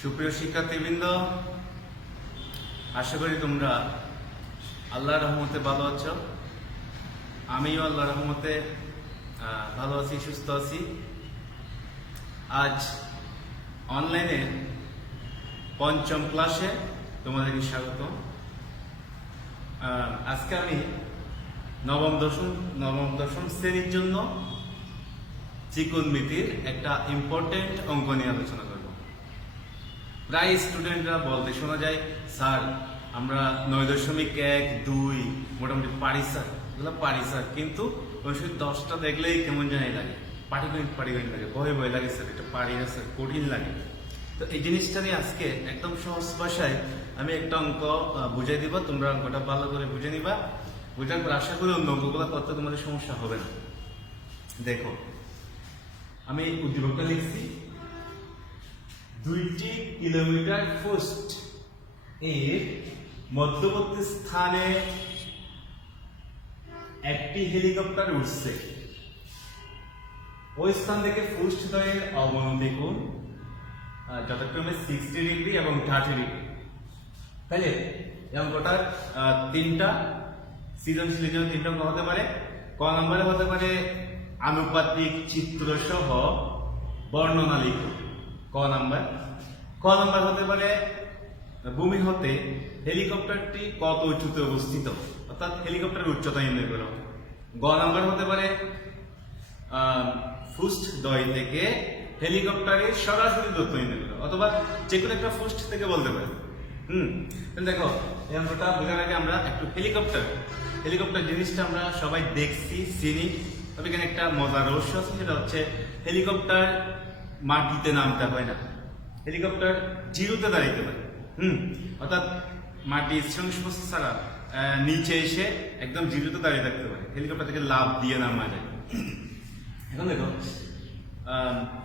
সুপ্রিয় শিক্ষার্থীবৃন্দ, আশা করি তোমরা আল্লাহর রহমতে ভালো আছো। আমিও আল্লাহর রহমতে ভালো আছি, সুস্থ আছি। আজ অনলাইনে পঞ্চম ক্লাসে তোমাদেরকে স্বাগত। আজকে আমি নবম দশম শ্রেণীর জন্য ত্রিকোণমিতির একটা ইম্পর্টেন্ট অঙ্ক নিয়ে আলোচনা করব। প্রায় স্টুডেন্টরা বলতে শোনা যায়, স্যার আমরা 9.1, 2 মোটামুটি পারি স্যার, এগুলো পারি স্যার, কিন্তু 10টা দেখলেই কেমন জানি লাগে, পাটিগণিত লাগে, ভয় লাগে স্যার, এটা পারি না স্যার, কঠিন লাগে। তো এই জিনিসটা নিয়ে আজকে একদম সহজ ভাষায় আমি একটা অঙ্ক বুঝাই দিব। তোমরা অঙ্কটা ভালো করে বুঝে নিবা। বুঝার পর আশা করি অন্য অঙ্কগুলো করতে তোমাদের সমস্যা হবে না। দেখো, আমি উদ্দীপকটা লিখছি, 2টি কিলোমিটার ফুট এর মধ্যবর্তী স্থানে একটি হেলিকপ্টার উঠছে। ওই স্থান থেকে ফুট দ্বয়ের অবনতি কোণ যথাক্রমে 60 ডিগ্রি এবং 30 ডিগ্রি। তাহলে এই অঙ্কটার তিনটা সৃজনশীলের জন্য তিনটা অঙ্ক হতে পারে। ক নম্বরে হতে পারে আনুপাতিক চিত্র সহ বর্ণনা লিখো, ক নাম্বার হতে পারে ভূমি হতে হেলিকপ্টারটি কত উঁচুতে অবস্থিত, অর্থাৎ হেলিকপ্টারের উচ্চতা নির্ণয় করো। গ নাম্বার হতে পারে ফুট দ্বয় থেকে হেলিকপ্টারের সরাসরি দূরত্ব নির্ণয় করো, অথবা যে কোনো একটা ফুট থেকে বলতে পারে। দেখো, এই অঙ্কটা বোঝার আগে আমরা একটু হেলিকপ্টার জিনিসটা আমরা সবাই দেখছি, চিনি। তবে এখানে একটা মজার রহস্য আছে, সেটা হচ্ছে হেলিকপ্টার মাটিতে নামতে হয় না, হেলিকপ্টার জিরোতে দাঁড়াইতে পারে। অর্থাৎ মাটির সংস্পর্শ ছাড়া নিচে এসে একদম জিরোতে দাঁড়িয়ে থাকতে পারে, হেলিকপ্টার থেকে লাফ দিয়ে নামা যায়। এখন দেখো,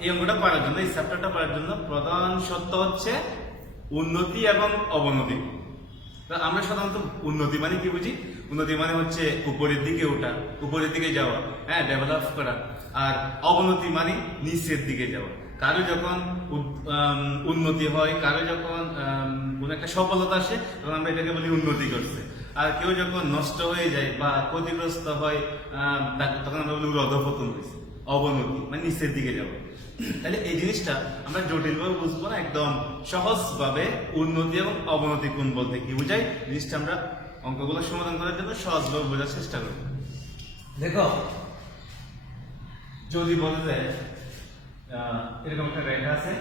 এই অঙ্কটা পারার জন্য, এই চ্যাপ্টারটা পারার জন্য প্রধান সত্য হচ্ছে উন্নতি এবং অবনতি। আমরা সাধারণত উন্নতি মানে কি বুঝি? উন্নতি মানে হচ্ছে উপরের দিকে ওঠা, উপরের দিকে যাওয়া, ডেভেলপ করা। আর অবনতি মানে নিচের দিকে যাওয়া। কারো যখন উন্নতি হয়, কারো যখন কোন একটা সফলতা আসে, তখন আমরা এটাকে বলি উন্নতি করছে। আর কেউ যখন নষ্ট হয়ে যায় বা ক্ষতিগ্রস্ত হয়, তখন আমরা বলি অধঃপতন হয়েছে। অবনতি মানে নিচের দিকে যাওয়া। তাহলে এই জিনিসটা আমরা জটিলভাবে বুঝবো না, একদম সহজভাবে উন্নতি এবং অবনতি কোণ বলতে কি বোঝায়, জিনিসটা আমরা অঙ্কগুলো সমাধান করার জন্য সহজভাবে বোঝার চেষ্টা করব। দেখো, যদি বলা যায় এরকম একটা রেখা আছে,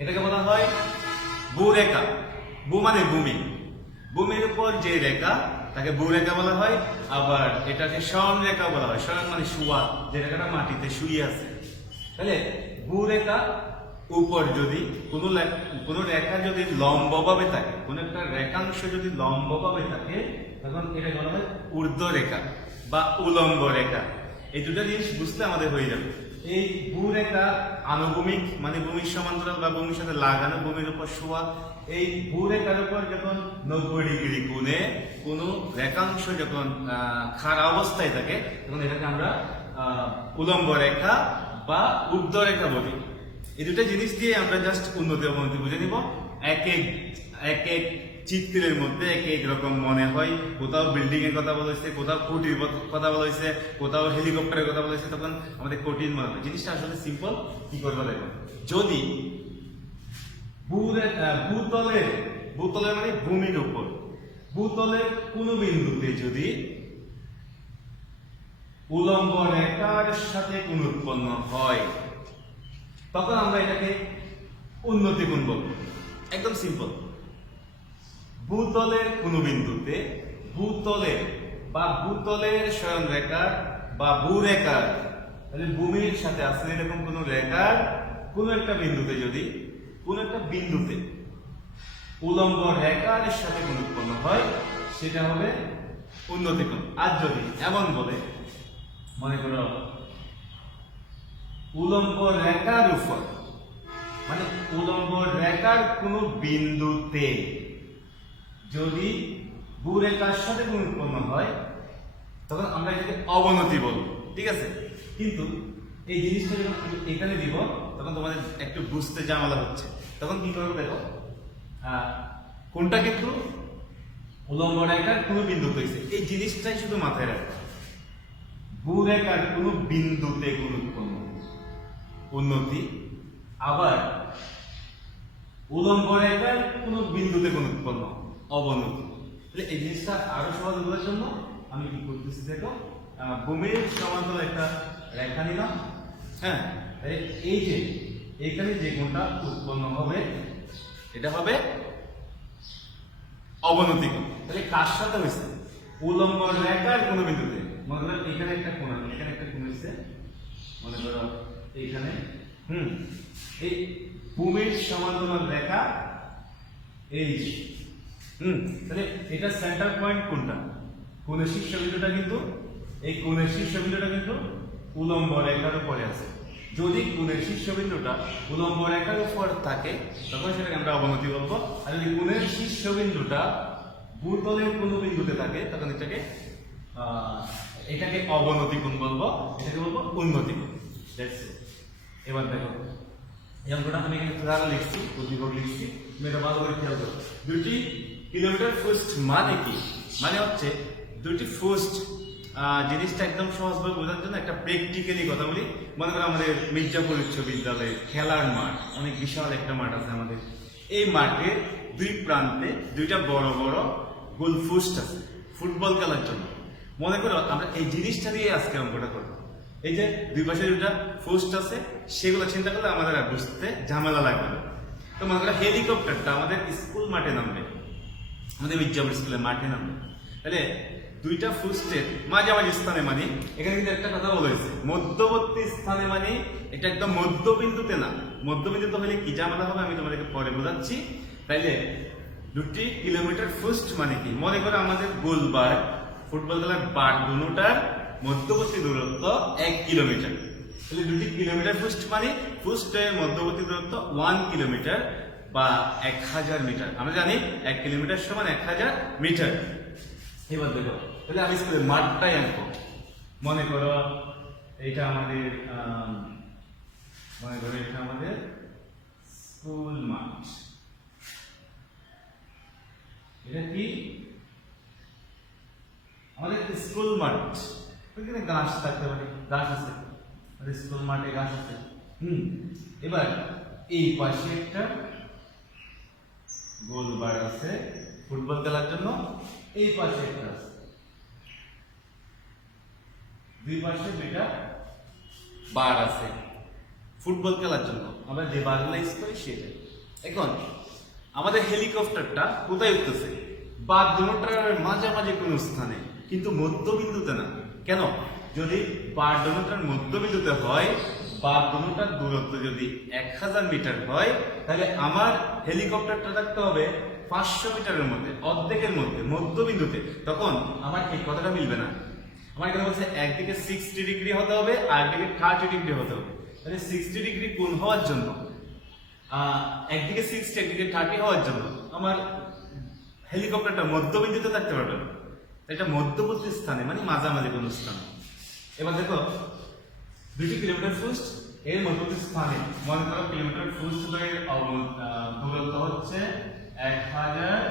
এটাকে বলা হয় ভূরেখা। ভূ মানে ভূমি, ভূমির উপর যে রেখা তাকে ভূরেখা বলা হয়। আবার এটাকে শয়ন রেখা বলা হয়। শয়ন মানে শুয়া, যে রেখাটা মাটিতে শুয়ে আছে। তাহলে ভূরেখা উপর যদি কোনো রেখা যদি লম্বভাবে থাকে, কোন একটা রেখাংশ যদি লম্বভাবে থাকে, তখন এটা বলা হয় ঊর্ধ্ব রেখা বা উলম্ব রেখা। এই দুটো জিনিস বুঝতে আমাদের হয়ে যাবে। এই ভূরেখা আনুভূমিক মানে ভূমির সমান্তরাল বা ভূমির সাথে লাগানো, ভূমির উপর শোয়া। এই ভূরেখার উপর যখন 90 ডিগ্রি কোণে কোন রেখাংশ যখন খাড়া অবস্থায় থাকে, তখন এটাকে আমরা উলম্ব রেখা বা ঊর্ধ্ব রেখা বলি। এই দুটো জিনিস দিয়ে আমরা জাস্ট উন্নতি অবনতি বুঝে নিব। এক এক চিত্রের মধ্যে এক এক রকম মনে হয়। কোথাও বিল্ডিং এর কথা বলা হয়েছে, কোথাও কুটির কথা বলা হয়েছে, কোথাও হেলিকপ্টারের কথা বলা হয়েছে, তখন আমাদের কঠিন মনে হয়। জিনিসটা আসলে সিম্পল। কি করবো দেখো, যদি ভূতলের মানে ভূমির উপর, ভূতলের কোন বিন্দুতে যদি উলম্ব রেখার সাথে কোণ উৎপন্ন হয়, তখন আমরা এটাকে উন্নতি কোণ বলবো। একদম সিম্পল। ভূতলের কোন বিন্দুতে ভূতলের শয়ন রেখার বা ভূরেখার, তাহলে ভূমির সাথে আছে এরকম কোন রেখার কোন একটা বিন্দুতে উলম্ব রেখার সাথে কোণ উৎপন্ন হয়, সেটা হবে উন্নতি কোণ। আর যদি এমন বলে, মনে করো উলম্ব রেখার উপর মানে উলম্ব রেখার কোন বিন্দুতে যদি ভূরেখার সাথে কোণ উৎপন্ন হয়, তখন আমরা এটাকে অবনতি বলবো। ঠিক আছে? কিন্তু এই জিনিসটা যখন এখানে দিব, তখন তোমাদের একটু বুঝতে ঝামেলা হচ্ছে। তখন কি করবে দেখো, কোনটা কিন্তু উলম্ব রেখার কোনো বিন্দুতে হয়েছে, এই জিনিসটাই শুধু মাথায় রাখবে। ভূরেখার কোনো বিন্দুতে কোন উৎপন্ন উন্নতি, আবার উলম্ব রেখার কোনো বিন্দুতে কোন উৎপন্ন অবনতি। তাহলে এই জিনিসটা আরো সহজ বোঝার জন্য আমি কি করতেছি দেখো, ভূমির সমান্তরাল একটা রেখা নিলাম। হ্যাঁ, এই যে এখানে যে কোণটা উৎপন্ন হবে এটা হবে অবনতি কোণ। তাহলে কার সাথে হয়েছে? উলম্ব রেখার কোন বিন্দুতে। মনে করো এখানে একটা কোণ আছে, এখানে একটা কোণ হয়েছে, মনে করো এইখানে। এই ভূমির সমান্তরাল রেখা এই যে, তাহলে এটা সেন্টার পয়েন্ট কোনটা? কোণের শীর্ষবিন্দুটা কিন্তু, এই কোণের শীর্ষবিন্দুটা কিন্তু উলম্ব রেখার উপরে আছে। যদি কোণের শীর্ষবিন্দুটা উলম্ব রেখার উপর থাকে তখন সেটাকে আমরা অবনতি বলবো, আর যদি কোণের শীর্ষবিন্দুটা ভূতলের কোনো বিন্দুতে থাকে তখন এটাকে অবনতি কোণ বলবো, এটাকে বলবো উন্নতি কোণ। এবার দেখো এই অঙ্কটা আমি এখানে ধারা লিখছি, প্রতিভোগ লিখছি, তুমি এটা ভালো করে খেয়াল করো। 2 কিলোমিটার ফুট মানে কি? মানে হচ্ছে 2 ফুট, জিনিসটা একদম সহজভাবে বোঝার জন্য একটা প্র্যাকটিক্যালি কথা বলি। মনে করো আমাদের মির্জাপুর উচ্চ বিদ্যালয়ে খেলার মাঠ, অনেক বিশাল একটা মাঠ আছে আমাদের। এই মাঠের দুই প্রান্তে দুইটা বড় বড় গোল পোস্ট আছে ফুটবল খেলার জন্য। মনে করো আমরা এই জিনিসটা দিয়ে আজকে অঙ্কটা করবো। এই যে দুই পাশে দুটা পোস্ট আছে, সেগুলো চিন্তা করলে আমাদের আর বুঝতে ঝামেলা লাগবে না। তো মনে করো হেলিকপ্টারটা আমাদের স্কুল মাঠে নামবে, আমাদের মির্জাপুর স্কুলের মাঠে নামবে। তাহলে দুইটা পোস্টের মাঝামাঝি স্থানে, মানে এখানে কিন্তু একটা কথা বলেছে মধ্যবর্তী স্থানে, মানে এটা একদম মধ্যবিন্দুতে না। মধ্যবিন্দুতে হলে কি ঝামেলা হবে আমি তোমাদেরকে পরে বোঝাচ্ছি। তাইলে 2 কিলোমিটার ফুট মানে কি? মনে করো আমাদের গোলবার ফুটবল খেলার বার দুটার মধ্যবর্তী দূরত্ব 1 কিলোমিটার। তাহলে 2 কিলোমিটার ফুট মানে ফুটের মধ্যবর্তী দূরত্ব 1 কিলোমিটার বা 1000 মিটার। আমরা জানি 1 কিলোমিটার সমান 1000 মিটার। এবার দেখো, তাহলে আমি স্কুলের মাঠটাই আঁকবো। মনে করো এটা আমাদের স্কুল মাঠ। এটা কি? আমাদের স্কুল মাঠ। ওইখানে গাছ থাকতে পারে, গাছ আছে, স্কুল মাঠে গাছ আছে। এবার এই পাশে একটা গোলবার আছে ফুটবল খেলার জন্য, এই পাশে একটা আছে, দুই পাশে দুইটা বার আছে ফুটবল খেলার জন্য। আমরা যে বারগুলো ইউজ করি সেটা। এখন আমাদের হেলিকপ্টারটা কোথায় উঠতেছে? বার দুটার মাঝামাঝি কোনো স্থানে, কিন্তু মধ্যবিন্দুতে না। কেন? যদি বার দুটার মধ্যবিন্দুতে হয়, বার দুটার দূরত্ব যদি 1000 মিটার হয়, তাহলে আমার হেলিকপ্টারটা থাকতে হবে 500 মিটারের মধ্যে, অর্ধেকের মধ্যে, মধ্যবিন্দুতে। তখন আমার এই কথাটা মিলবে না। আমার এখানে বলছে একদিকে 60 ডিগ্রি হতে হবে আর একদিকে 30 ডিগ্রি হতে হবে। তাহলে 60 ডিগ্রি কোণ হওয়ার জন্য, একদিকে 60 একদিকে 30 হওয়ার জন্য আমার হেলিকপ্টারটা মধ্যবিন্দুতে থাকতে পারবে না। এটা মধ্যবর্তী স্থানে, মানে মাঝামাঝি কোনো স্থানে। এবার দেখো 2 কিলোমিটার ফুট এর মধ্যবর্তী স্থানে, মনে করো কিলোমিটার ফুট এর দূরত্ব হচ্ছে 1000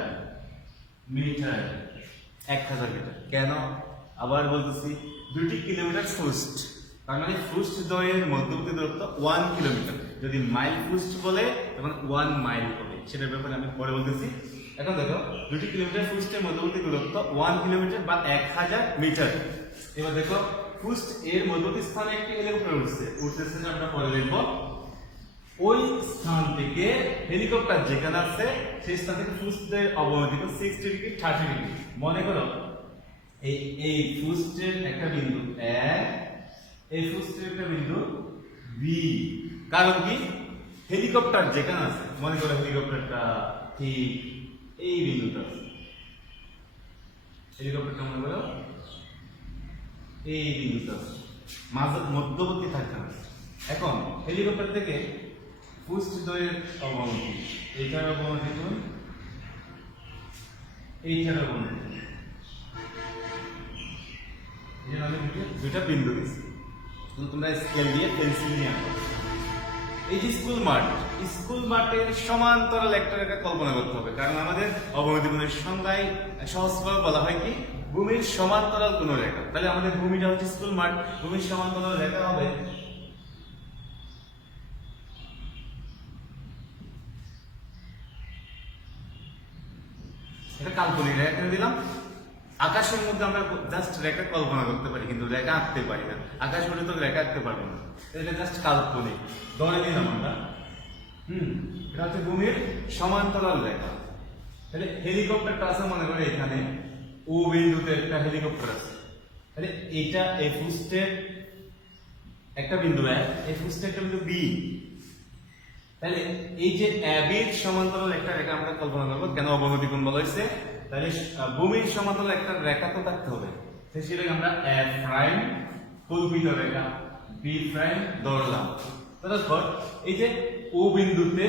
মিটার। 1000 মিটার কেন? আবার বলতেছি 2 কিলোমিটার ফুট, তার মানে ফুট দ্বয়ের মধ্যবর্তী দূরত্ব 1 কিলোমিটার। যদি মাইল ফুট বলে তখন 1 মাইল হবে, সেটার ব্যাপারে আমি পরে বলতেছি। এখন দেখো 2 কিলোমিটার ফুটের মধ্যবর্তী দূরত্ব 1 কিলোমিটার বা 1000 মিটার। এবার দেখো ফুট এর মধ্যবর্তী স্থানে একটি হেলিকপ্টার উঠতেছে, আমরা পরে দেখবো। ওই স্থান থেকে হেলিকপ্টার যেখানে আছে সেই স্থান থেকে ফুটের অবনতি 60 ডিগ্রি 30 ডিগ্রি। মনে করো এই ফুটের একটা বিন্দু এ, এই ফুটের একটা বিন্দু বি। কারণ কি? হেলিকপ্টার যেখানে আছে, মনে করো হেলিকপ্টারটা ঠিক এই বিন্দুটা আছে, হেলিকপ্টারটা মনে করো এই বিন্দুটা আছে, মধ্যবর্তী থাকতে হবে। এখন হেলিকপ্টার থেকে ফুট দ্বয়ের অবনতি, এইটার অবনতি কোণ, এইটার অবনতি, দুইটা বিন্দু দিচ্ছি। তোমরা স্কেল দিয়ে পেন্সিল নিয়ে আঁকো। এই যে স্কুল মাঠের সমান্তরাল একটা রেখা কল্পনা করতে হবে, কারণ আমাদের অবনতি কোণের সংজ্ঞায় সহজভাবে বলা হয় কি ভূমির সমান্তরাল কোন রেখা। তাহলে আমাদের ভূমিটা হচ্ছে স্কুল মাঠ, ভূমির সমান্তরাল রেখা হবে এটা কাল্পনিক রেখা এখানে দিলাম। আকাশের মধ্যে আমরা জাস্ট রেখা কল্পনা করতে পারি, কিন্তু রেখা আঁকতে পারি না। আকাশ মধ্যে তো রেখা আঁকতে পারবো না, এটা জাস্ট কাল্পনিক ধরে নিলাম আমরা। এটা হচ্ছে ভূমির সমান্তরাল রেখা। তাহলে হেলিকপ্টারটা আছে মনে করে এখানে ও বিন্দুতে একটা হেলিকপ্টার আছে। তাহলে এটা এই ফুস্টের একটা বিন্দু এই ফুস্টের একটা বিন্দু বি। তাহলে এই যে এবির সমান্তরাল একটা রেখা আমরা কল্পনা করবো, কেন অবনতি কোণ বলা হয়েছে। তাহলে ভূমির সমান্তরাল একটা রেখা তো থাকতে হবে, সেটাকে আমরা এ প্রাইম কল্পিত রেখা বি প্রাইম ধরলাম। তারপর এই যে ও বিন্দুতে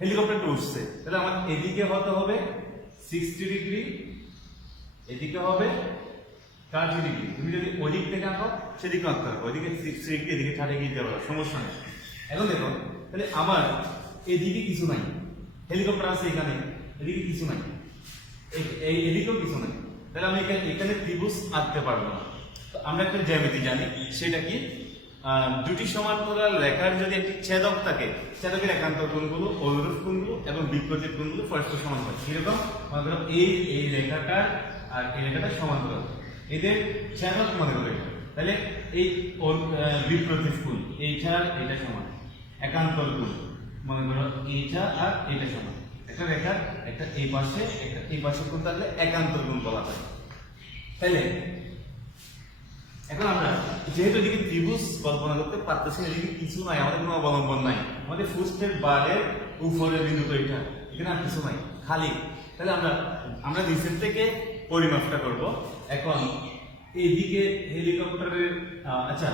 হেলিকপ্টারটা উঠছে, তাহলে আমার এদিকে হতে হবে 60 ডিগ্রি, এদিকে হবে 30 ডিগ্রি। তুমি যদি ওদিক থেকে আঁকো সেদিকে আঁকতে হবে, ওইদিকে 60 ডিগ্রি এদিকে 30 ডিগ্রি দিতে পারো, সমস্যা নেই। এখন দেখো তাহলে আমার এদিকে কিছু নাই, হেলিকপ্টার আছে এখানে, এদিকে কিছু নাই, এদিকেও কিছু নাই, তাহলে আমি এখানে ত্রিভুজ আঁকতে পারবো না। তো আমরা একটা জ্যামিতি জানি, সেটা কি দুটি সমান্তরাল রেখার যদি একটি ছেদক থাকে, ছেদকের একান্তর কোণগুলো, অনুরূপ কোণগুলো এবং বিপরীত কোণগুলো পরস্পর সমান হয়। কিরকম? মনে করো এই রেখাটা আর এই রেখাটা সমান্তরাল, এদের ছেদক মনে করে, তাহলে এই বিপরীত কোণ এইটা আর এটা সমান, একান্তর কোণ মনে করো এইটা আর এটা সমান। একটা রেখার একটা এই পাশে একটা এই পাশে কোণ থাকলে একান্তর কোণ বলা হয়। তাহলে এখন আমরা যেহেতু এদিকে ত্রিভুজ কল্পনা করতে পারতেছি না, এদিকে কিছু নাই, আমাদের কোনো অবলম্বন নাই, আমাদের ফুস্টের বারের উপরের বিন্দু তো এটা, এখানে আর কিছু নাই, খালি। তাহলে আমরা নিচের থেকে পরিমাপটা করব। এখন এইদিকে হেলিকপ্টারের আচ্ছা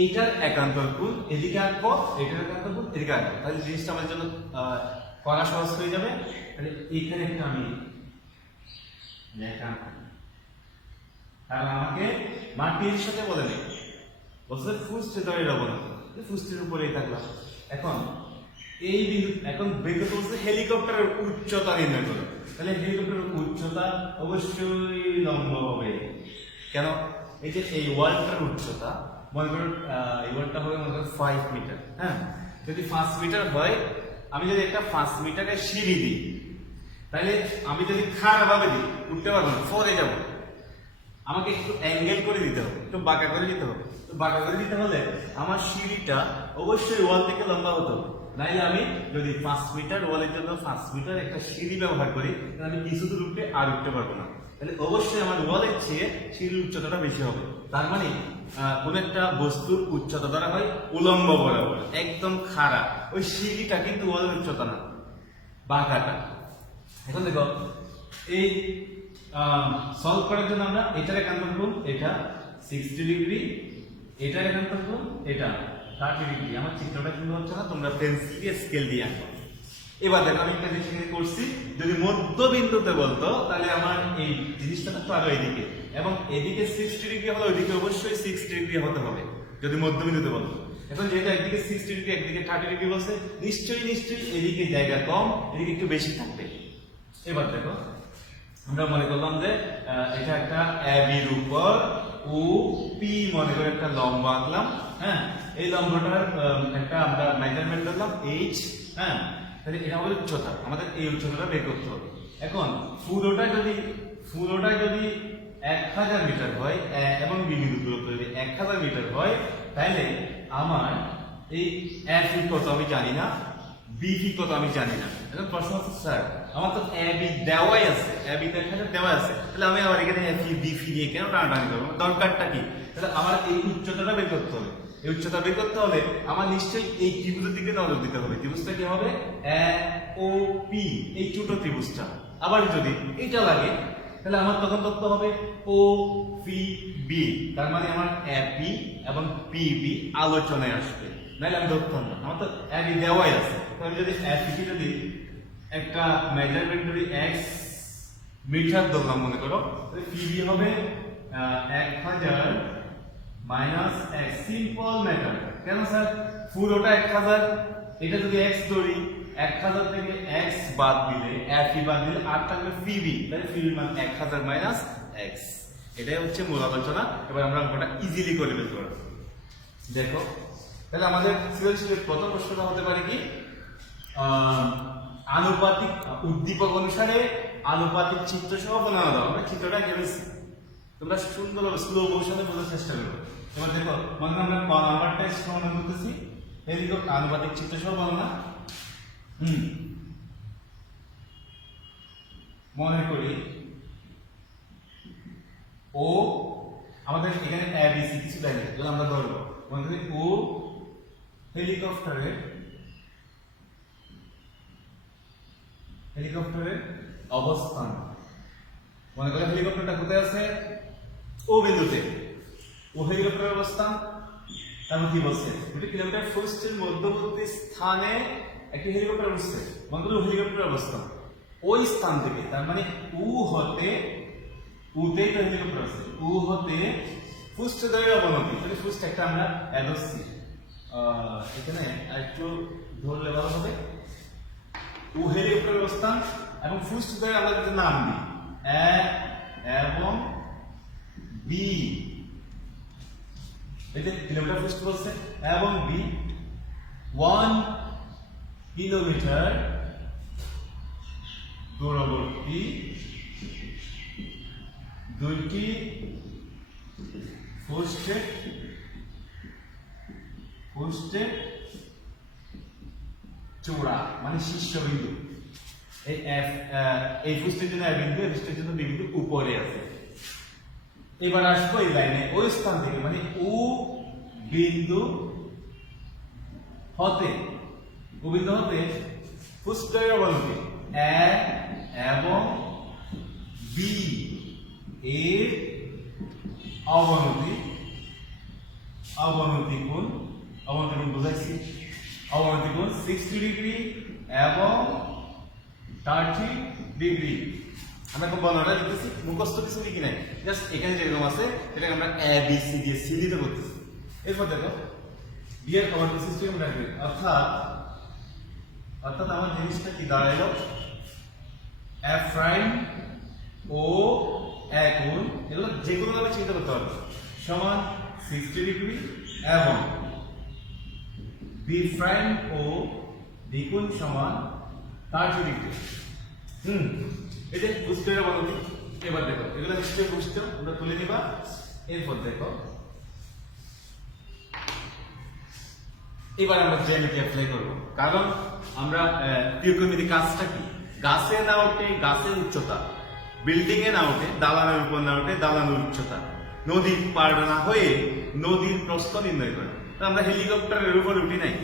এইটার একান্তর কোণ এদিকে আঁকবো, এইটার একান্তর কোণ এদিকে আঁকবো, তাহলে জিনিসটা আমাদের জন্য করা সহজ হয়ে যাবে। তাহলে এইখানে একটা আমি রেখা আঁকবো, কারণ আমাকে মাটির সাথে বলে নেই, বলছে ফুস্টে ধরে যাবো না, ফুস্টের উপরেই থাকলাম। এখন এই বিন্দু এখন বের করতে বলছে হেলিকপ্টারের উচ্চতা নির্ণয় করো। তাহলে হেলিকপ্টারের উচ্চতা অবশ্যই লম্ব হবে। কেন? এই যে এই ওয়ালটার উচ্চতা মনে করো এই ওয়ালটা হবে মনে করো 5 মিটার। হ্যাঁ, যদি 5 মিটার হয়, আমি যদি একটা 5 মিটারের সিঁড়ি দিই, তাহলে আমি যদি খাড়া ভাবে দিই উঠতে পারবো না, পড়ে যাবো। আমাকে একটু অ্যাঙ্গেল করে দিতে হবে, একটু বাঁকা করে দিতে হবে। তো বাঁকা করে দিতে হলে আমার সিঁড়িটা অবশ্যই ওয়াল থেকে লম্বা হতে হবে, নাইলে আমি যদি 5 মিটার ওয়ালের জন্য 5 মিটার একটা সিঁড়ি ব্যবহার করি, তাহলে আমি কিছু দূর উঠতে আর উঠতে পারবো না। তাহলে অবশ্যই আমার ওয়ালের চেয়ে সিঁড়ির উচ্চতাটা বেশি হবে। তার মানে কোন একটা বস্তুর উচ্চতা ধরা হয় উলম্ব বরাবর, একদম খাড়া, ওই সিঁড়িটা কিন্তু ওয়ালের উচ্চতা না, বাঁকাটা। এখন দেখো এই সলভ করার জন্য আমরা এটার একান্তর কোণ এটা 60 ডিগ্রি, এটার একান্তর কোণ এটা 30 ডিগ্রি। আমার চিত্রটা সুন্দর হচ্ছে না, তোমরা পেন্সিল দিয়ে স্কেল দিয়ে আঁকো। এবার দেখো আমি একটা জিনিস করছি, যদি মধ্যবিন্দুতে বলতো তাহলে আমার এই জিনিসটা তো আরো এদিকে, এবং এদিকে 60 ডিগ্রি হলে ওইদিকে অবশ্যই 60 ডিগ্রি হতে হবে যদি মধ্যবিন্দুতে বলতো। এখন যেহেতু একদিকে 60 ডিগ্রি একদিকে 30 ডিগ্রি বলছে, নিশ্চয়ই এদিকে জায়গা কম, এদিকে একটু বেশি থাকবে। এবার দেখো আমরা মনে করলাম যে এটা একটা এবির উপর ও পি মনে করে একটা লম্ব আঁকলাম। হ্যাঁ, এই লম্বটার একটা আমরা মেজারমেন্ট করলাম এইচ। হ্যাঁ, তাহলে এটা আমাদের উচ্চতা, আমাদের এই উচ্চতাটা বের করতে হবে। এখন পুরোটা যদি 1000 মিটার হয় এবং বি বিন্দু দূরত্ব যদি 1000 মিটার হয়, তাহলে আমার এই এফ কত আমি জানি না, বি কত আমি জানি না। এখন প্রশ্ন হচ্ছে স্যার আমার তো এ বি দেওয়াই আছে, এ বি দেওয়া আছে, তাহলে আমি আবার এখানে এফ বি নিয়ে কেন টানাটানি করবো, দরকারটা কি? তাহলে আমার এই উচ্চতাটা বের করতে হবে। এই উচ্চতা বের করতে হলে আমার নিশ্চয়ই এই ত্রিভুজের দিকে নজর দিতে হবে। ত্রিভুজটা কি হবে? এ ও পি, এই ছোট ত্রিভুজটা। আবার যদি এইটা লাগে তাহলে আমার তখন তথ্য হবে ও পি বি, তার মানে আমার এ পি এবং পি বি আলোচনায় আসবে, নাহলে আমি ধরতাম না। আমার তো এ বি দেওয়াই আছে, আমি যদি এ পি যদি একটা মেজারমেন্ট যদি x মিটার ধরলাম মনে করো, তাহলে পিবি হবে 1000 মাইনাস x সিম্পল ম্যাটার। কেন স্যার? পুরোটা 1000, এটা যদি x ধরি 1000 থেকে x বাদ দিলে f বাদ দিলে আর থাকবে pb, তাহলে pb মান 1000 মাইনাস x। এটাই হচ্ছে মূল আলোচনা। এবার আমরা অঙ্কটা ইজিলি করে ফেলতে পারবো। দেখো তাহলে আমাদের সৃজনশীলের প্রথম প্রশ্নটা হতে পারে কি, আনুপাতিক উদ্দীপক অনুসারে আনুপাতিক চিত্র সহ বানানো দাও। আমরা চিত্রটা এঁকেছি, তোমরা সুন্দরভাবে স্লো মোশনে বোঝার চেষ্টা করো। এবার দেখো মনে আমরা নাম্বার টেস্ট সমাধান করতেছি, এদিকে আনুপাতিক চিত্র সহ বানানো। মনে করি ও আমাদের এখানে এ বি সি কিছু দেয়, যদি আমরা ধরবো মনে করি ও হেলিকপ্টারের অবস্থান। মনে করি হেলিকপ্টারটা কোথায় আছে? ও বিন্দুতে। ও হেলিকপ্টারের অবস্থান, তারপর কি বলছে 2 কিলোমিটার ফুটের মধ্যবর্তী স্থানে একটি হেলিকপ্টার উঠছে। মনে করি হেলিকপ্টারের অবস্থান ওই স্থান থেকে, তার মানে উ হতে, উতেই তো হেলিকপ্টার আছে, উ হতে ফুস্ট ধরে অবনতি। তাহলে ফুস্ট একটা আমরা এগোচ্ছি, এখানে একটু ধরলে ভালো হবে। উ হেলিকপ্টারের অবস্থান এবং ফুস্ট ধরে আমরা যদি নাম দিই এ এবং বি, এতে কিলোমিটার ফুস্ট বলছে, এবং বি 1 কিলোমিটার দূরবর্তী দুইটি ফুস্টের চূড়া মানে শীর্ষবিন্দু। এই ফুস্টের জন্য এ বিন্দু, এই ফুস্টের জন্য বি বিন্দু উপরে আছে। এবার আসবো এই লাইনে ওই স্থান থেকে, মানে ও বিন্দু হতে ফুস্টের অবনতি এ এবং বি এর অবনতি কোণ বুঝাইছি। অবনতি কোণ 60 ডিগ্রি এবং 30 ডিগ্রি। আমরা এখন বর্ণনা লিখতেছি, মুখস্থ কিছু লিখি নাই, জাস্ট এখানে যেরকম আছে সেটাকে আমরা এ বি সি দিয়ে চিহ্নিত করতেছি। এরপর দেখো বি এর অবনতি সিস্টেম রাখবে, অর্থাৎ আমার জিনিসটা কি দাঁড়াইলো, এফ প্রাইম ও এ কোণ, এগুলো যে কোনো ভাবে চিন্তা করতে পারবে, সমান 60 ডিগ্রি এবং বি প্রাইম ও বি কোণ সমান 30 ডিগ্রি। এই যে বুঝতে অবনতি। এবার দেখো এগুলো নিশ্চয়ই বুঝতে তোমরা তুলে নিবা। এরপর দেখো এবার আমরা জ্যামিতি অ্যাপ্লাই করবো, কারণ আমরা ত্রিকোণমিতি কাজটা কি, গাছে না ওঠে গাছের উচ্চতা, বিল্ডিং এ না ওঠে দালানের উপর না ওঠে দালানের উচ্চতা, নদীর পার না হয়ে নদীর প্রস্থ নির্ণয় করে। তো আমরা হেলিকপ্টারের উপর উঠি নাই,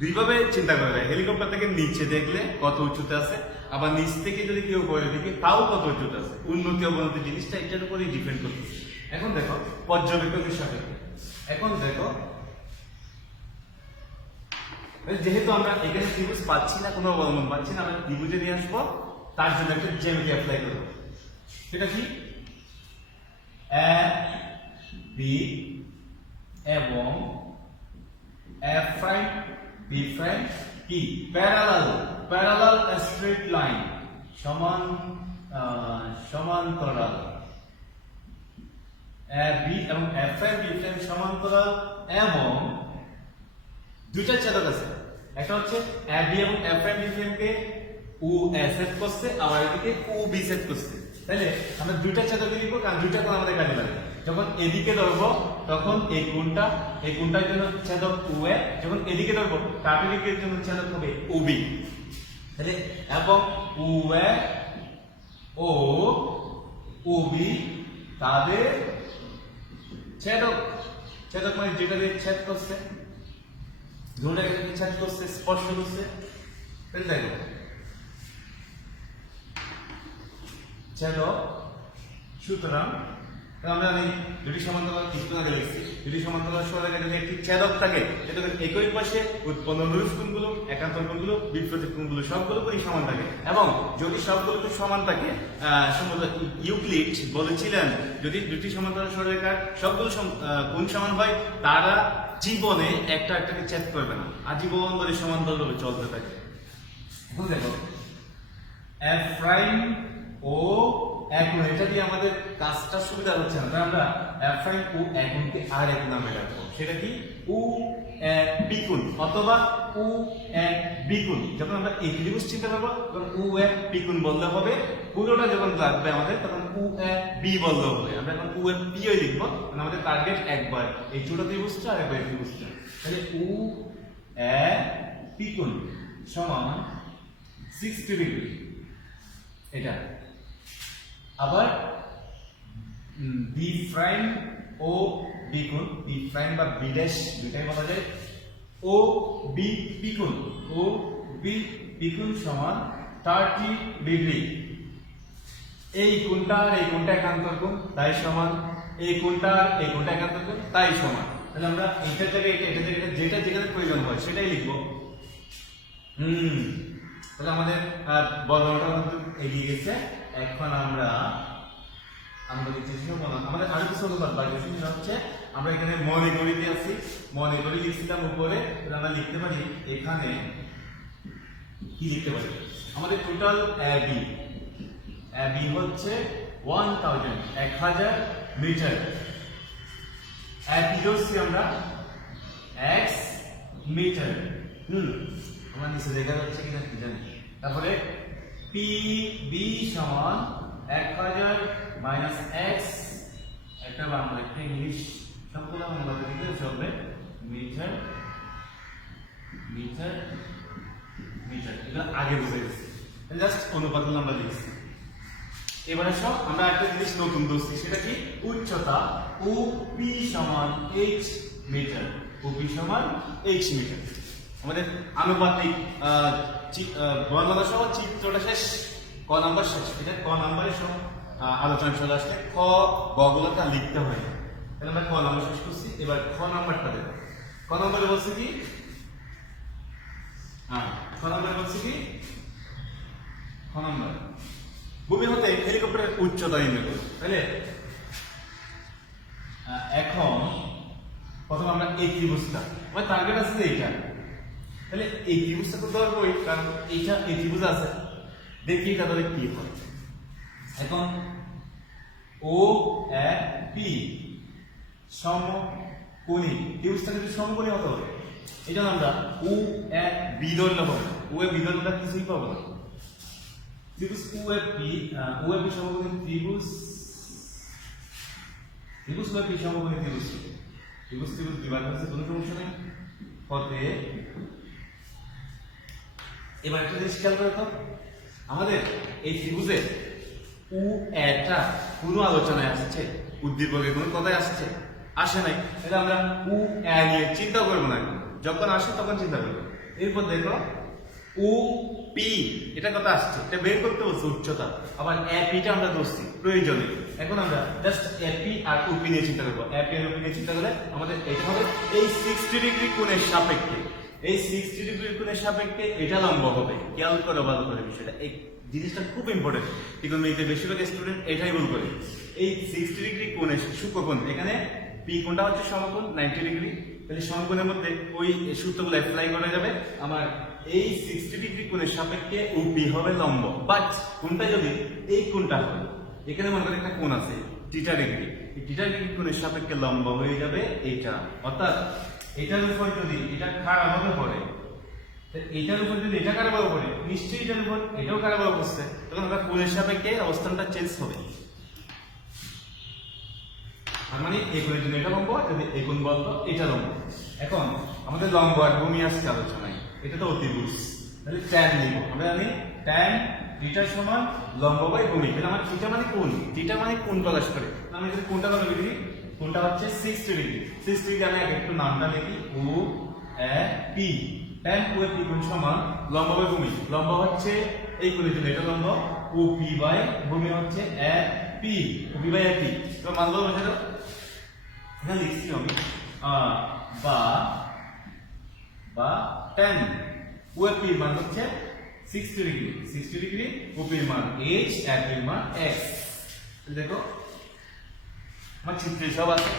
দুইভাবে চিন্তা করা যায়। হেলিকপ্টার থেকে নিচে দেখলে কত উচ্চতা আছে, আবার নিচ থেকে যদি কেউ করে দেখে তাও কত উচ্চতা আছে। উন্নতি অবনতি জিনিসটা এটার উপরেই ডিপেন্ড করতেছে। এখন দেখো পর্যবেক্ষকের সাপেক্ষে, এখন দেখো যেহেতু আমরা এখানে ত্রিভুজ পাচ্ছি না, কোনো অবলম্বন পাচ্ছি না, আমরা ত্রিভুজে নিয়ে আসবো, তার জন্য একটা জ্যামিতি অ্যাপ্লাই করবো। সেটা কি, এ বি এবং এফ প্রাইম বি প্রাইম কি প্যারালাল স্ট্রেট লাইন, সমান্তরাল। এ বি এবং এফ প্রাইম বি প্রাইম সমান্তরাল এবং দুইটা ছেদক আছে, একটা হচ্ছে এ বি এবং এফ প্রাইম বি প্রাইম কে ও এ সেট করছে, আবার এদিকে ও বি সেট করছে। তাহলে আমরা দুইটা ছেদক লিখবো, কারণ দুইটা কোণ আমাদের কাজে লাগে। যখন এদিকে ধরবো তখন এই কোণটার জন্য ছেদক ও এ, যখন এদিকে ধরবো কাটা দিকের জন্য ছেদক হবে ও বি। তাহলে এবং ও এ ও বি তাদের ছেদক মানে যেটা দিয়ে ছেদ করছে, দুটাকে ছেদ করছে, স্পর্শ করছে। তাহলে দেখো ছেদক, সুতরাং আমরা দুটি সমান্তরাল চিত্র আগে লিখছি। যদি সমান্তরাল সরলরেখা যদি একটি ছেদক থাকে, সেটাকে একই পাশে উৎপন্ন অনুরূপ কোণগুলো, একান্তর কোণগুলো, বিপরীত কোণগুলো সবগুলো কোণই সমান থাকে। এবং যদি সবগুলো কোণ সমান থাকে, ইউক্লিড বলেছিলেন যদি দুটি সমান্তরাল সরলরেখার সবগুলো কোণ সমান হয়, তারা জীবনে একটা একটাকে ছেদ করবে না, আজীবন ধরে সমান্তরালভাবে চলতে থাকে। এখন দেখো এফ প্রাইম ও এখন এটা দিয়ে আমাদের কাজটা সুবিধা হচ্ছে না, তাই আমরা এফ প্রাইম ও এখনকে আর এক নামে রাখবো, সেটা কি ও বি কোণ অথবা ও বি কোণ। যখন আমরা এই ত্রিভুজ চিন্তা করবো তখন ও বি কোণ বললে হবে, পুরোটা যখন লাগবে আমাদের তখন ও বি বললে হবে। আমরা এখন ও বি ও লিখবো, কারণ আমাদের টার্গেট একবার এই ছোট ত্রিভুজটা আর একবার এই ত্রিভুজটা। তাহলে ও বি কোণ সমান 60 ডিগ্রি, এটা। আবার বি প্রাইম ও বি কোণ, বি প্রাইম বা বি ড্যাশ দুটাই বলা যায়, ও বি বি কোণ, ও বি বি কোণ সমান 30 ডিগ্রি। এই কোণটা আর এই কোণটা একান্তর কোণ, তাই সমান। এই কোণটা আর এই কোণটা একান্তর কোণ, তাই সমান। তাহলে আমরা এইটার জায়গায় এটা, এটার জায়গায় যেটা যেখানে প্রয়োজন হয় সেটাই লিখবো। তাহলে আমাদের বর্গটা কিন্তু এগিয়ে গেছে। এখন আমরা আমাদের আরো কিছু অনুপাত বাকি সেটা হচ্ছে, আমরা এখানে মনে করি দিয়েছি, মনে করি লিখছিলাম উপরে, আমরা লিখতে পারি এখানে কি লিখতে পারি, আমাদের টোটাল বি হচ্ছে 1000 মিটার। ধরছি আমরা x মিটার। আমার নিচে দেখা যাচ্ছে কিনা কি জানি। তারপরে পি বি সমান 1000 মাইনাস এক্স, একটা বাংলা একটা ইংলিশ, সবগুলো বাংলা দিতে চলবে, মিটার মিটার মিটার। এটা আগে বুঝে গেছি, জাস্ট অনুপাতগুলো আমরা লিখছি। এবারে সব আমরা একটা জিনিস নতুন ধরছি, সেটা কি উচ্চতা ও পি সমান h মিটার, ও পি সমান h মিটার। আমাদের আনুপাতিক বর্ণনা সহ চিত্রটা শেষ, ক নাম্বার শেষ। এটা ক নাম্বারের সব আলোচনা চলে আসলে খ গগুলোটা লিখতে হয়। তাহলে আমরা ক নাম্বার শেষ করছি, এবার খ নাম্বারটা দেখো। ক নাম্বারে বলছি কি, খ নাম্বারে বলছি কি, খ নাম্বার ভূমি হতে হেলিকপ্টারের উচ্চতা নির্ণয় করো। তাহলে এখন প্রথম আমরা এই ত্রিভুজটা, আমার টার্গেট আছে যে এইটা, তাহলে এই ত্রিভুজটা তো ধরবই, কারণ এইটা এই ত্রিভুজ আছে, দেখি এটা ধরে কি হয়। এখন ও পি সমকোণী, ত্রিভুজটা যদি সমকোণী হতে হবে, এটা আমরা ও বি ধরলে হবে, ও বি ধরলে আমরা কিছুই পাবো না। ত্রিভুজ ও পি সমকোণী ত্রিভুজ, ত্রিভুজ ও পি সমকোণী ত্রিভুজ, ত্রিভুজ ত্রিভুজ বিভাগ আছে, কোনো সমস্যা নেই হতে। এবার একটা জিনিস খেয়াল করে তো, আমাদের এই ত্রিভুজে ও এটা কোনো আলোচনায় আসছে, উদ্দীপকের কোনো কথায় আসছে, আসে নাই, তাহলে আমরা ও নিয়ে চিন্তা করবো না, যখন আসে তখন চিন্তা করবো। এরপর দেখো ও পি এটা কথা আসছে, এটা বের করতে বলছে উচ্চতা, আবার পিটা আমরা ধরছি প্রয়োজনে। এখন আমরা জাস্ট পি আর ওপি নিয়ে চিন্তা করবো। পি আর ওপি নিয়ে চিন্তা করলে আমাদের এটা হবে এই 60 ডিগ্রি কোণের সাপেক্ষে, এই 60 ডিগ্রি কোণের সাপেক্ষে এটা লম্ব হবে। খেয়াল করো ভালো করে বিষয়টা, এই জিনিসটা খুব ইম্পর্টেন্ট। ত্রিকোণমিতিতে বেশিরভাগ স্টুডেন্ট এটাই ভুল করে। এই 60 ডিগ্রি কোণের সূক্ষ্মকোণ, এখানে পি কোণটা হচ্ছে সমকোণ 90 ডিগ্রি, তাহলে সমকোণের মধ্যে ওই সূত্রগুলো অ্যাপ্লাই করা যাবে। আমার এই 60 ডিগ্রি কোণের সাপেক্ষে ওপি হবে লম্ব, বাট কোণটা যদি এই কোণটা হয়, এখানে মনে করেন একটা কোণ আছে থিটা ডিগ্রি, এই থিটা ডিগ্রি কোণের সাপেক্ষে লম্ব হয়ে যাবে এটা। অর্থাৎ এটার উপর যদি এটা খাড়াভাবে পড়ে, এটার উপর যদি এটা খাড়াভাবে পড়ে, নিশ্চয়ই এটার উপর এটাও খাড়াভাবে পড়ছে, তখন আমরা কোণের সাপেক্ষে অবস্থানটা চেঞ্জ হবে। তার মানে এই কোণের জন্য এটা লম্ব, যদি এই কোণ বলতো এটা লম্ব। এখন আমাদের লম্ব আর ভূমি আসছে আলোচনায়, এটা তো অতিভুজ, তাহলে ট্যান নিব। আমরা জানি ট্যান থিটা সমান লম্ব বাই ভূমি। তাহলে আমার থিটা মানে কোণ, থিটা মানে কোণ প্রকাশ করে। আমি যদি কোণটা কত ডিগ্রি, কোণটা হচ্ছে 60 ডিগ্রি। 60 ডিগ্রি আমি একটু নামটা লিখি O P, tan O P কোণ সমান লম্ব বাই ভূমি। লম্ব হচ্ছে এই কোণের জন্য এটা লম্ব, ও পি বাই ভূমি হচ্ছে P, O P by P. তো মানলো বুঝে দাও। এখানে লিখছি আমি বা বা tan ওপির মান হচ্ছে 60 ডিগ্রি 60 ডিগ্রি ওপির মান h এর মান x দেখো আমার চিত্রে সব আছে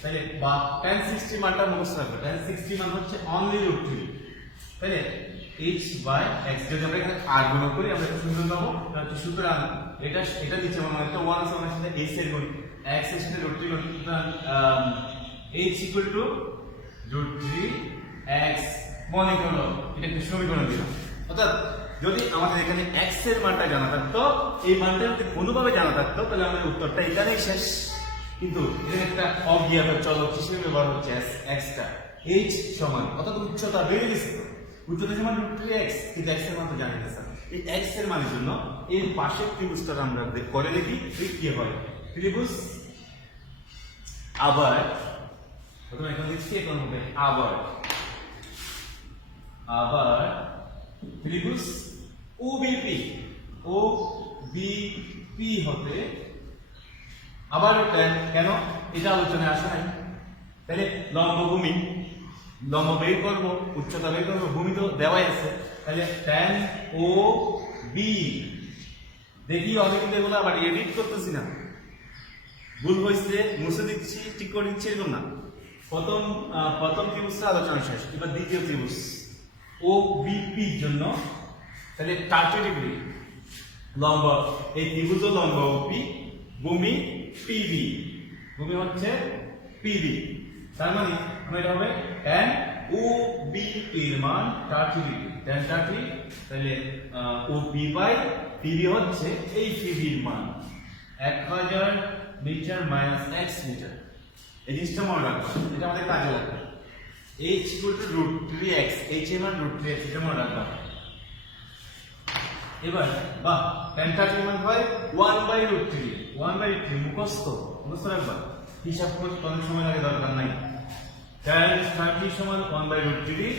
তাহলে বা tan 60 মানটা মুখস্থ রাখবে tan 60 মান হচ্ছে অনলি √3 তাহলে h বাই x যদি আমরা এখানে r গুণ করি আমরা একটা সূত্র পাবো তাহলে সুতরাং এটা নিচে মনে হয় তো 1 আছে মানে সাথে h এর গুণ x এর সাথে √3 গুণ সুতরাং h ইকুয়াল টু √3 x মনে করো এটা একটা সমীকরণ দিলাম অর্থাৎ যদি আমাদের এখানে x এর মানটা জানা থাকতো এই মানটা যদি কোনোভাবে জানা থাকতো তাহলে আমাদের উত্তরটা এখানেই শেষ কিন্তু এখানে একটা অজ্ঞাত চলক হিসেবে ব্যবহার হচ্ছে x টা h সমান অর্থাৎ উচ্চতা বেড়ে গেছে উচ্চতা সমান √3x কিন্তু x এর মান তো জানি না স্যার এই x এর মানের জন্য এর পাশের ত্রিভুজটা আমরা করে লিখি কি হয় ত্রিভুজ আবার প্রথমে এখানে লিখছি এখন হবে আবার ত্রিভুজ OBP হতে আবার কেন এটা আলোচনায় আসে নাই তাহলে লম্ব বের করবো উচ্চতা বের করবো ভূমি তো দেওয়াই আছে তাহলে tan OB দেখি অনেকগুলো এগুলো আবার এডিট করতেছি না ভুল হয়েছে মুছে দিচ্ছি ঠিক করে দিচ্ছি এরকম না প্রথম ত্রিভুজটা আলোচনা শেষ এবার দ্বিতীয় ত্রিভুজ OBP জন্য তাহলে 30 ডিগ্রি লম্ব এই ত্রিভুজ লম্ব OP ভূমি PB ভূমি হচ্ছে PB তার মানে এটা হবে tan OBP এর মান 30 ডিগ্রি tan 30 তাহলে OB বাই PB হচ্ছে এই PB এর মান 1000 মিটার মাইনাস x মিটার এই জিনিসটা মনে রাখবা এটা আমাদের কাজে লাগবে h equal to √3x h এর মান √3x এটা মনে রাখবা এবার বাহ tan 30 মান হয় 1/√3 মুখস্থ রাখবা হিসাব করতে কোনো সময় লাগে দরকার নাই tan 30 সমান 1/√3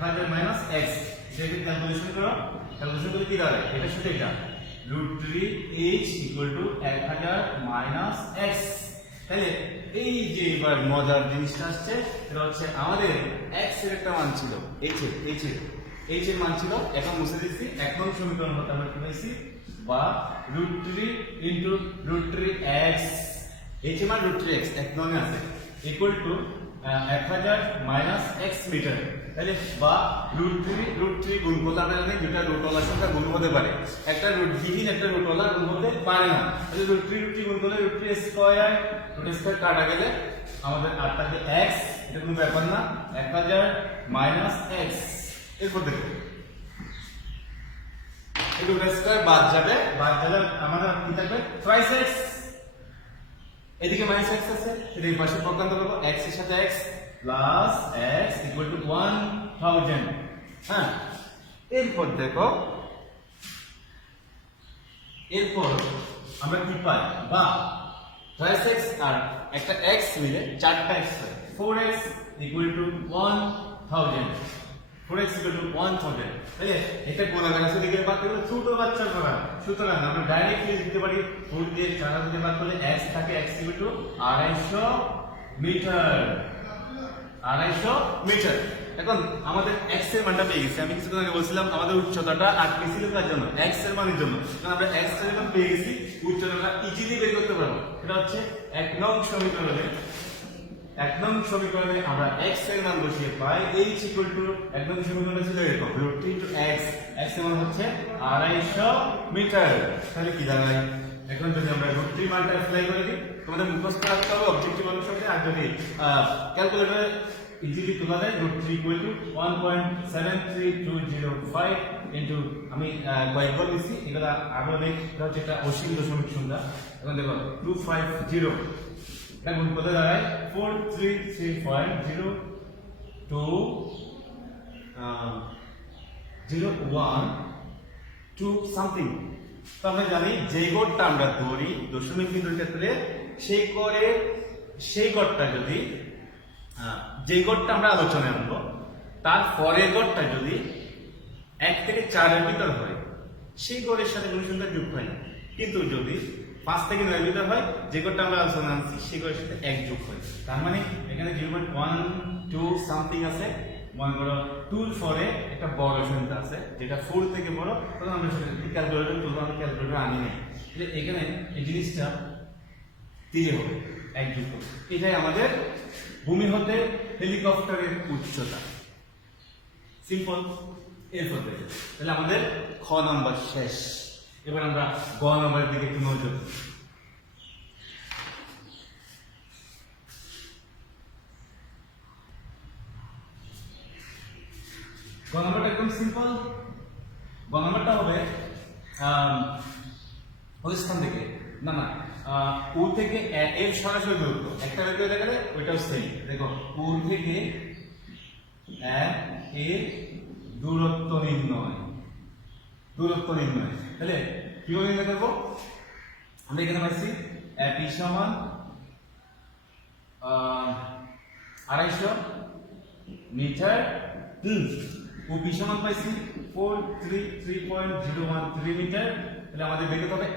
1000 মাইনাস x সেটা ক্যালকুলেশন করলে কি দাঁড়ায় এটার সাথে এটা √3h equal to 1000 minus x তাহলে এই যে এবার মজার জিনিসটা আসছে এটা হচ্ছে আমাদের x এর একটা মান ছিল h এর মান ছিল এখন মুছে দিচ্ছি এক নং সমীকরণ হতে আমরা কি পাইছি বা √3 ইনটু √3x h এর মান √3x এক নং এ আছে equal to 1000 minus x metre তাহলে বা √3 গুণ করলে আমরা জানি দুটো রুটওয়ালা সংখ্যা গুণ হতে পারে একটা রুটবিহীন একটা রুটওয়ালা গুণ হতে পারে না তাহলে √3 গুণ করলে √3 স্কয়ার কাটা গেলে আমাদের আর থাকে x এটা কোনো ব্যাপার না 1000 মাইনাস x এরপর দেখো এই √3 স্কয়ার বাদ যাবে আমাদের কি থাকবে টুয়াইস x এদিকে মাইনাস x আছে এদিকে পাশে প্রকান্ত করব x এর সাথে x plus x equal to 1000 হ্যাঁ এরপর দেখো এরপর আমরা কি পাই বা টুয়াইস x আর একটা x মিলে চারটা x হয় 4x equal to 1000 4x equal to 1000 তাহলে এটা গোলাকার আছে দিকে বাদ করলে ছোট বাচ্চার করা সুতরাং আমরা ডাইরেক্টলি লিখতে পারি 4 দিয়ে 4 দিয়ে বাদ করলে x থাকে x equal to 250 metre 250 metre এখন আমাদের x এর মানটা পেয়ে গেছি আমি কিছুক্ষণ আগে বলছিলাম আমাদের উচ্চতাটা 8 ছিল কার জন্য x এর মানের জন্য কারণ আমরা x এর মান পেয়ে গেছি উচ্চতাটা ইজিলি বের করতে পারবো এটা হচ্ছে এক নং সমীকরণে আমরা x এর মান বসিয়ে পাই h ইকুয়াল টু এক নং সমীকরণে ছিল এরকম √3 টু x x এর মান হচ্ছে 250 মিটার তাহলে কি দাঁড়ায় এখন যদি আমরা √3 মানটা অ্যাপ্লাই করে দিই তোমাদের মুখস্থ রাখতে হবে অবজেক্টিভ অনুসারে আর যদি ক্যালকুলেটরে ইজিলি তোলা যায় √3 ইকুয়াল টু 1.73205 ইনটু আমি কয়েকবার লিখছি এগুলা আরো অনেক হচ্ছে একটা অসীম দশমিক সংখ্যা এখন দেখো 250 এটা গুণ করতে দাঁড়ায় 433.02 সামথিং তো আমরা জানি যে গড়টা আমরা ধরি দশমিক বিন্দুর ক্ষেত্রে সেই গড়টা যদি যে গড়টা আমরা আলোচনায় আনবো তার পরের গড়টা যদি 1 থেকে 4 এর ভিতর হয় সেই গড়ের সাথে কোনো সংখ্যা যোগ হয় না কিন্তু যদি 5 থেকে 9 মিটার হয়, যে কোডটা আমরা আলোচনা আনছি সেই কোডের সাথে 1 যোগ হয়। তার মানে এখানে 0.1 2 সামথিং আছে, মনে করো 2 এর পরে একটা বড় সংখ্যা আছে যেটা 4 থেকে বড়, তখন আমরা সেটা ক্যালকুলেটর তুলবো, আমরা ক্যালকুলেটর আনি নাই, তাহলে এখানে এই জিনিসটা দিলে হবে 1 যোগ হবে। এটাই আমাদের ভূমি হতে হেলিকপ্টারের উচ্চতা। সিম্পল। এরপর দেখো, তাহলে আমাদের খ নাম্বার শেষ। এবার আমরা গ নাম্বারের দিকে একটু নজর দিই। গ নাম্বারটা একদম সিম্পল। গ নাম্বারটা হবে ওই স্থান থেকে ও থেকে এর সরাসরি দূরত্ব একটা বের করে দেখালে ওইটাও সেম। দেখো ও থেকে এর দূরত্ব নির্ণয়, তাহলে কিভাবে নির্ণয় করবো? আমরা এখানে পাইছি পি সমান 250 মিটার, ও পি সমান পাইছি 433.013 মিটার। তাহলে আমাদের বের করতে হবে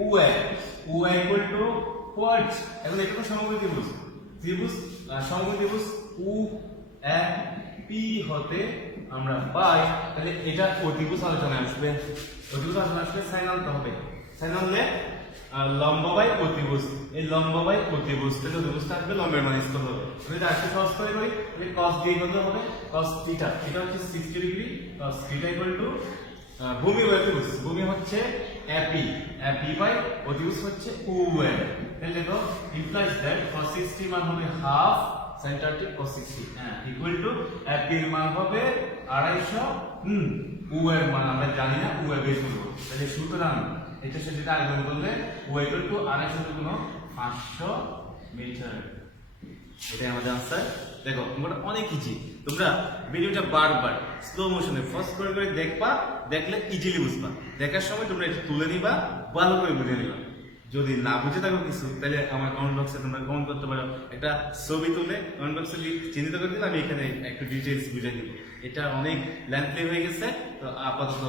ও ইকুয়াল টু হোয়াট? এখন এটা তো সমকোণী ত্রিভুজ সমকোণী ত্রিভুজ ও পি হতে আমরা পাই, তাহলে এটা অতিভুজ আলোচনায় আসবে। অতিভুজ আলোচনা আসলে সাইন আনতে হবে, সাইন আনলে লম্ব বাই অতিভুজ, এই লম্ব বাই অতিভুজ, তাহলে অতিভুজটা আসবে লম্বের মান স্কয়ার হবে। যদি আরেকটু সহজ করে করি তাহলে cos দিয়ে কত হবে? cos থিটা, এটা হচ্ছে 60 degree, cos theta equal to ভূমি বাই অতিভুজ, ভূমি হচ্ছে এপি, এপি বাই অতিভুজ হচ্ছে ওএন। তাহলে দেখো ইমপ্লাইজ দ্যাট cos 60 মান হবে half sin 30 cos 60 equal to AP এর মান হবে 250, ও এর মান আমরা জানি না, ও এর বের করব। তাহলে সুতরাং এটা সাথে যেটা আগে বললে ও ইকুয়াল টু 250 গুণ 500 মিটার, এটাই আমাদের आंसर। দেখো তোমরা অনেক ইজি, তোমরা ভিডিওটা বারবার স্লো মোশনে ফাস্ট করে দেখবা, দেখলে ইজিলি বুঝবা। দেখার সময় তোমরা এটা তুলে নিবা, ভালো করে বুঝে নিবা। যদি না বুঝে থাকো কিছু তাহলে আমার কমেন্ট বক্সে তোমরা কমেন্ট করতে পারো, একটা ছবি তুলে কমেন্ট বক্সে চিহ্নিত করে দিলে আমি এখানে একটু ডিটেইলস বুঝিয়ে দিব। এটা অনেক লেন্থলি হয়ে গেছে, তো আপাতত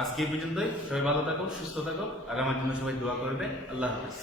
আজকে এই পর্যন্তই। সবাই ভালো থাকো, সুস্থ থাকো, আর আমার জন্য সবাই দোয়া করবে। আল্লাহ হাফেজ।